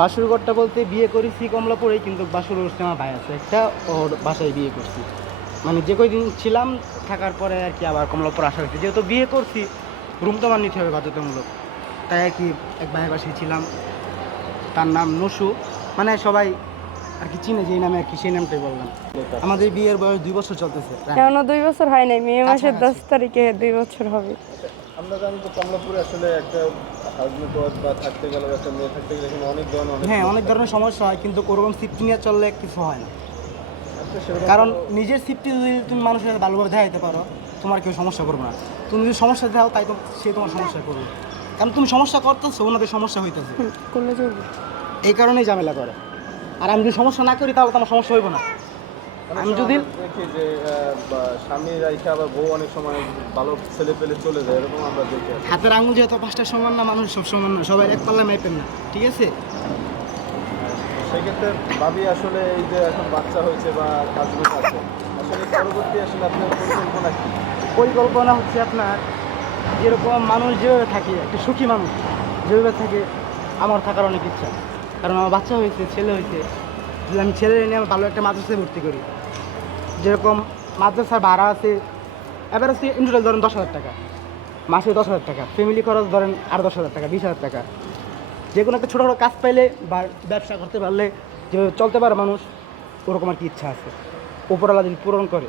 বাসর ঘরটা বলতে বিয়ে করেছি কমলাপুরেই, কিন্তু বাসর হচ্ছে আমার ভাই আছে একটা, ওর বাসায় বিয়ে করছি। মানে যে কয়দিন ছিলাম থাকার পরে আর কি আবার কমলাপুর আসা হয়েছে, যেহেতু বিয়ে করছি রুম তো আমার নিতে হবে বাধ্যতামূলক, তাই আর কি এক ভাইয়ের বাসায় ছিলাম। তার নাম নসু, মানে সবাই আর কি চিনে যেই নামে আর কি, সেই নামটাই বললাম। আমাদের বিয়ের বয়স 2 বছর চলতেছে। এখনো 2 বছর হয় নাই, মে মাসের কাছাকাছি। 10 তারিখে 2 বছর হবে। আমরা জানি তো কমলাপুরে আসলে একটা হাজবেন্ড ওয়াইফ বা থাকতে গেলে বা একটা মেয়ে থাকতে গেলে এখানে অনেক ধরনের হ্যাঁ, অনেক সমস্যা। ধরনের সমস্যা হয়, কিন্তু ওরকম সিফটি নিয়ে চললে কিছু হয় না। আচ্ছা, সেরকম কারণ কোনো- নিজের সিফটি যদি তুমি মানুষের সাথে ভালোভাবে দেখাইতে পারো, তোমার কেউ সমস্যা করবে না। তুমি যদি সমস্যা দাও, তাই তো সে তোমার সমস্যা করবে। কারণ তুমি সমস্যা করতেছো, ওনাদের সমস্যা হইতেছে, করলে চলবে। এই কারণেই ঝামেলা করে। আর আমি যদি সমস্যা না করি তাহলে তো আমার সমস্যা হইব না। অনেক আমি সময় যদি আমরা দেখি যে বা স্বামী রাইখা আবার বউ অনেক সময় ভালো ছেলে পেলে চলে যায়, এরকম আমরা দেখি আর কি। হাতের আঙুল যেহেতু 5টা সমান না, মানুষ সব সমান না, সবাই এক পাল্লা মাইপেন না, ঠিক আছে? সেক্ষেত্রে ভাবি আসলে এই যে এখন বাচ্চা হয়েছে বা কাজগুলো আছে, আসলে পরবর্তী আসলে আপনার পরিকল্পনা কি? পরিকল্পনা হচ্ছে আপনার, যেরকম মানুষ যেভাবে থাকে, একটা সুখী মানুষ যেভাবে থাকে, আমার থাকার অনেক ইচ্ছা। কারণ আমার বাচ্চা হয়েছে, ছেলে হয়েছে, যদি আমি ছেলে নিয়ে আমি ভালো একটা মাদ্রাসায় ভর্তি করি, যেরকম মাদ্রাসার ভাড়া আছে এভারেজ ইন টোটাল ধরেন 10,000 টাকা, মাসে 10,000 টাকা, ফ্যামিলি খরচ ধরেন আর 10,000 টাকা, 20,000 টাকা। যে কোনো একটা ছোটো ছোটো কাজ পাইলে বা ব্যবসা করতে পারলে যে চলতে পারে মানুষ, ওরকম আর কি ইচ্ছা আছে, উপরওয়ালা যদি পূরণ করে।